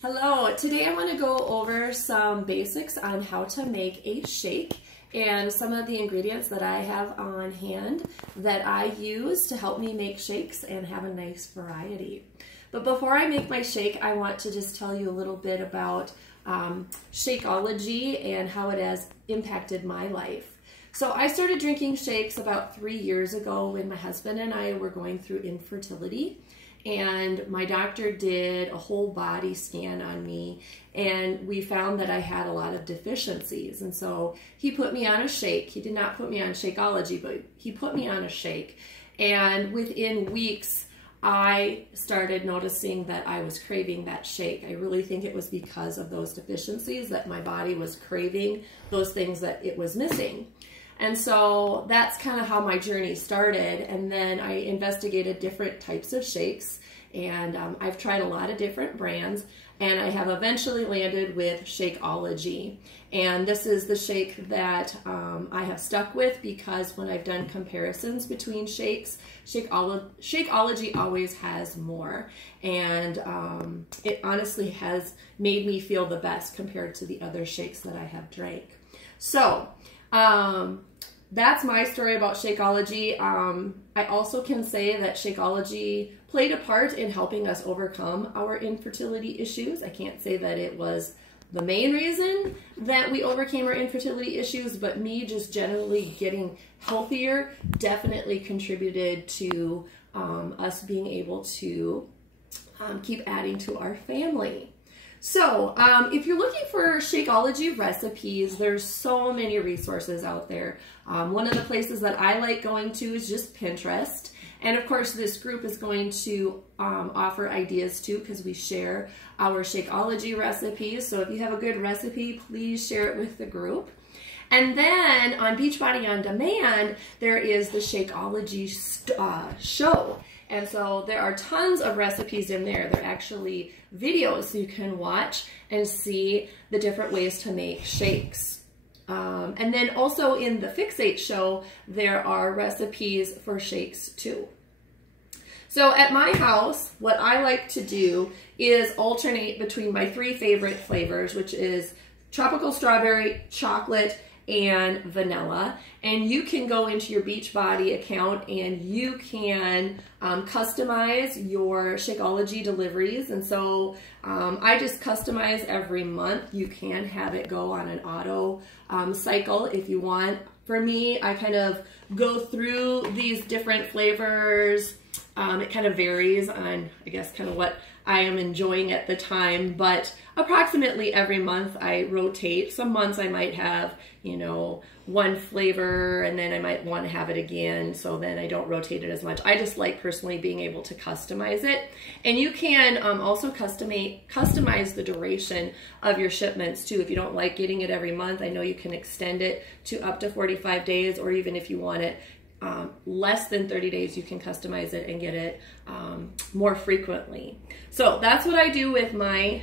Hello, today I want to go over some basics on how to make a shake and some of the ingredients that I have on hand that I use to help me make shakes and have a nice variety. But before I make my shake, I want to just tell you a little bit about Shakeology and how it has impacted my life. So I started drinking shakes about 3 years ago when my husband and I were going through infertility. And my doctor did a whole body scan on me, and we found that I had a lot of deficiencies. And so he put me on a shake. He did not put me on Shakeology, but he put me on a shake. And within weeks, I started noticing that I was craving that shake. I really think it was because of those deficiencies that my body was craving those things that it was missing. And so that's kind of how my journey started. And then I investigated different types of shakes, and I've tried a lot of different brands, and I have eventually landed with Shakeology. And this is the shake that I have stuck with because when I've done comparisons between shakes, Shakeology always has more. And it honestly has made me feel the best compared to the other shakes that I have drank. So, that's my story about Shakeology. I also can say that Shakeology played a part in helping us overcome our infertility issues. I can't say that it was the main reason that we overcame our infertility issues, but me just generally getting healthier definitely contributed to us being able to keep adding to our family. So, if you're looking for Shakeology recipes, there's so many resources out there. One of the places that I like going to is just Pinterest. And of course, this group is going to offer ideas too, because we share our Shakeology recipes. So if you have a good recipe, please share it with the group. And then on Beachbody On Demand, there is the Shakeology show. And so there are tons of recipes in there. They're actually videos you can watch and see the different ways to make shakes. And then also in the Fixate show, there are recipes for shakes too. So at my house, what I like to do is alternate between my 3 favorite flavors, which is tropical strawberry, chocolate, and vanilla. And you can go into your Beachbody account and you can customize your Shakeology deliveries. And so I just customize every month. You can have it go on an auto cycle if you want. For me, I kind of go through these different flavors. It kind of varies on, I guess, kind of what I am enjoying at the time, but approximately every month I rotate. Some months I might have, you know, one flavor and then I might want to have it again, so then I don't rotate it as much. I just like personally being able to customize it. And you can also customize the duration of your shipments too. If you don't like getting it every month, I know you can extend it to up to 45 days, or even if you want it less than 30 days, you can customize it and get it more frequently. So that's what I do with my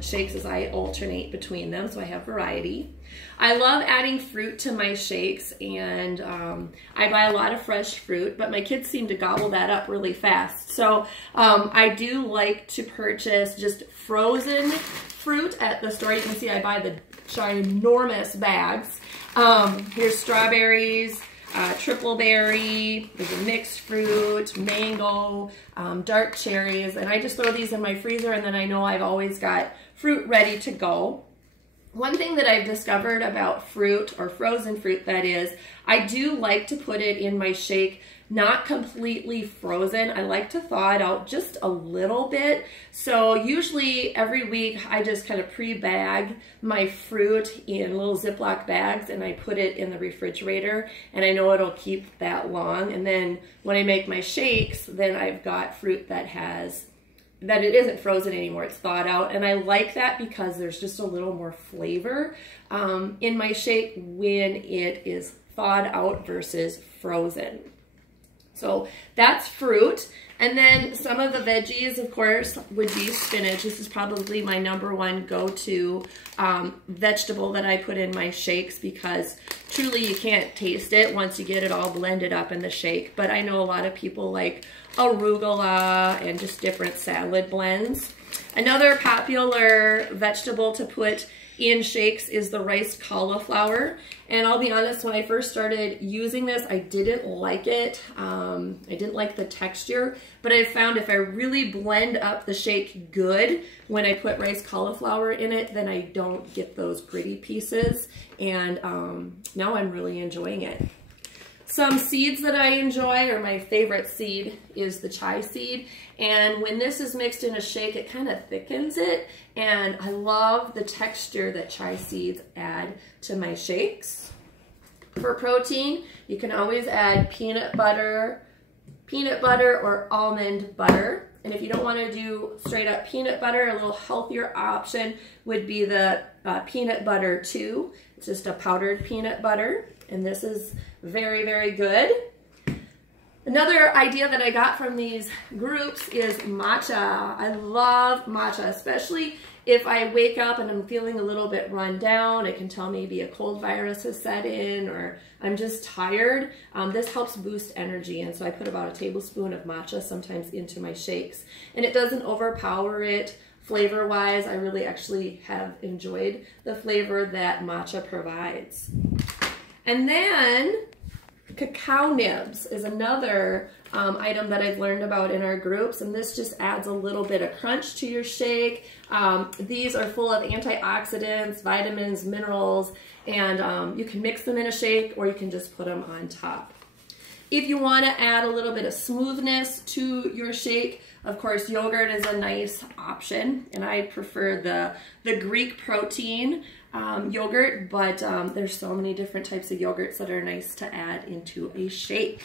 shakes, is I alternate between them, so I have variety. I love adding fruit to my shakes, and I buy a lot of fresh fruit, but my kids seem to gobble that up really fast. So I do like to purchase just frozen fruit at the store. You can see I buy the ginormous bags. Here's strawberries, triple berry, there's a mixed fruit, mango, dark cherries, and I just throw these in my freezer, and then I know I've always got fruit ready to go. One thing that I've discovered about fruit, or frozen fruit that is, I do like to put it in my shake not completely frozen. I like to thaw it out just a little bit. So usually every week I just kind of pre-bag my fruit in little Ziploc bags and I put it in the refrigerator, and I know it'll keep that long. And then when I make my shakes, then I've got fruit that it isn't frozen anymore, it's thawed out. And I like that because there's just a little more flavor in my shake when it is thawed out versus frozen. So that's fruit. And then some of the veggies, of course, would be spinach. This is probably my #1 go-to vegetable that I put in my shakes, because truly you can't taste it once you get it all blended up in the shake. But I know a lot of people like arugula and just different salad blends. Another popular vegetable to put in shakes is the riced cauliflower. And I'll be honest, when I first started using this, I didn't like it. I didn't like the texture, but I found if I really blend up the shake good when I put riced cauliflower in it, then I don't get those gritty pieces. And now I'm really enjoying it. Some seeds that I enjoy, or my favorite seed, is the chai seed. And when this is mixed in a shake, it kind of thickens it. And I love the texture that chai seeds add to my shakes. For protein, you can always add peanut butter or almond butter. And if you don't want to do straight up peanut butter, a little healthier option would be the peanut butter 2. It's just a powdered peanut butter. And this is very, very good. Another idea that I got from these groups is matcha. I love matcha, especially if I wake up and I'm feeling a little bit run down. It can tell maybe a cold virus has set in or I'm just tired. This helps boost energy, and so I put about a tablespoon of matcha sometimes into my shakes. And it doesn't overpower it flavor-wise. I really actually have enjoyed the flavor that matcha provides. And then cacao nibs is another item that I've learned about in our groups, and this just adds a little bit of crunch to your shake. These are full of antioxidants, vitamins, minerals, and you can mix them in a shake or you can just put them on top. If you want to add a little bit of smoothness to your shake, of course, yogurt is a nice option, and I prefer the Greek protein yogurt, but there's so many different types of yogurts that are nice to add into a shake.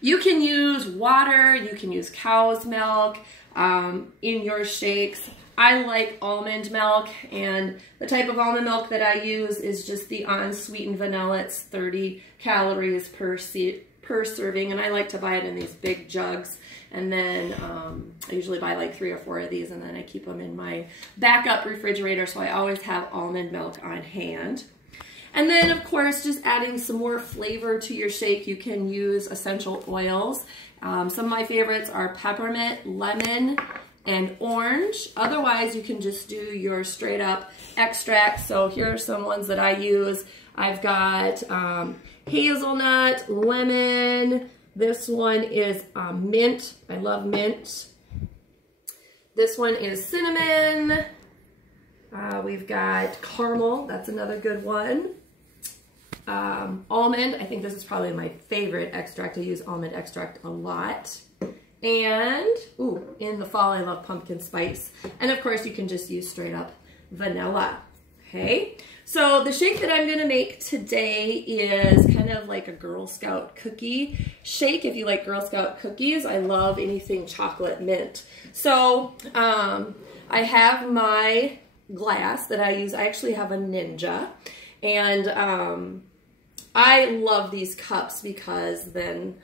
You can use water, you can use cow's milk in your shakes. I like almond milk, and the type of almond milk that I use is just the unsweetened vanilla. It's 30 calories per serving, and I like to buy it in these big jugs. And then I usually buy like 3 or 4 of these, and then I keep them in my backup refrigerator, so I always have almond milk on hand. And then, of course, just adding some more flavor to your shake, you can use essential oils. Some of my favorites are peppermint, lemon, and orange. Otherwise, you can just do your straight up extract. So here are some ones that I use. I've got hazelnut, lemon. This one is mint. I love mint. This one is cinnamon. We've got caramel. That's another good one. Almond. I think this is probably my favorite extract. I use almond extract a lot. And, ooh, in the fall, I love pumpkin spice. And of course, you can just use straight up vanilla. Okay, so the shake that I'm gonna make today is kind of like a Girl Scout cookie shake. If you like Girl Scout cookies, I love anything chocolate mint. So I have my glass that I use. I actually have a Ninja, and I love these cups because then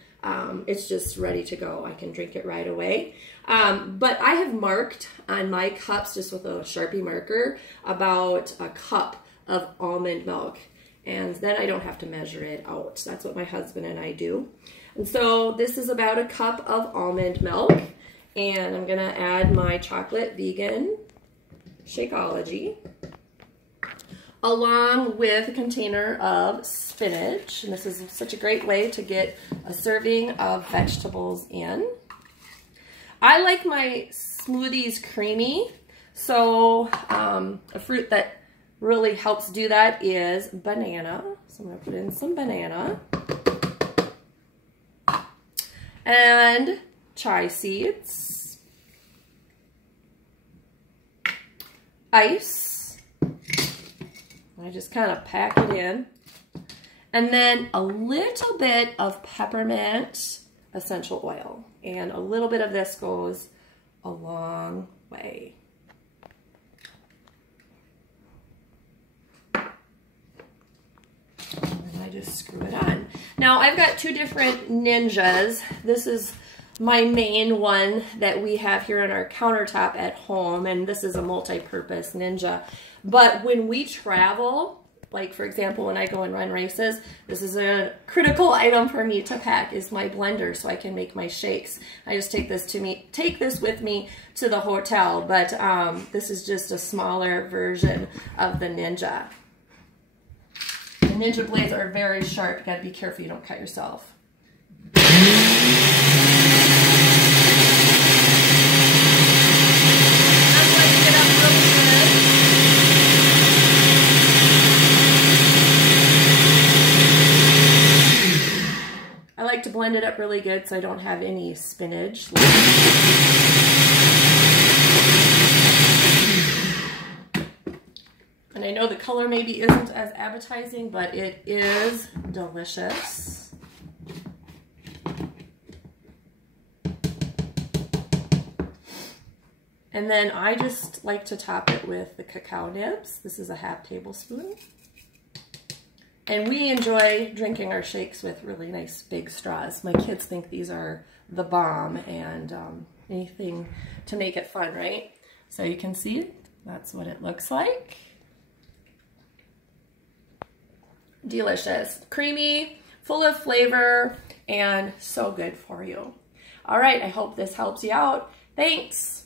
it's just ready to go. I can drink it right away. But I have marked on my cups just with a Sharpie marker about a cup of almond milk. And then I don't have to measure it out. That's what my husband and I do. And so this is about a cup of almond milk. And I'm gonna add my chocolate vegan Shakeology, along with a container of spinach. And this is such a great way to get a serving of vegetables in. I like my smoothies creamy, so a fruit that really helps do that is banana. So I'm gonna put in some banana. And chai seeds. Ice. I just kind of pack it in. And then a little bit of peppermint essential oil. And a little bit of this goes a long way. And I just screw it on. Now I've got 2 different Ninjas. This is my main one that we have here on our countertop at home, and this is a multi-purpose Ninja. But when we travel, like for example, when I go and run races, this is a critical item for me to pack is my blender so I can make my shakes. I just take this with me to the hotel, but this is just a smaller version of the Ninja. The Ninja blades are very sharp. You gotta be careful you don't cut yourself. I like to blend it up really good so I don't have any spinach. And I know the color maybe isn't as appetizing, but it is delicious. And then I just like to top it with the cacao nibs. This is a half tablespoon. And we enjoy drinking our shakes with really nice big straws. My kids think these are the bomb, and anything to make it fun, right? So you can see that's what it looks like. Delicious, creamy, full of flavor, and so good for you. All right, I hope this helps you out. Thanks.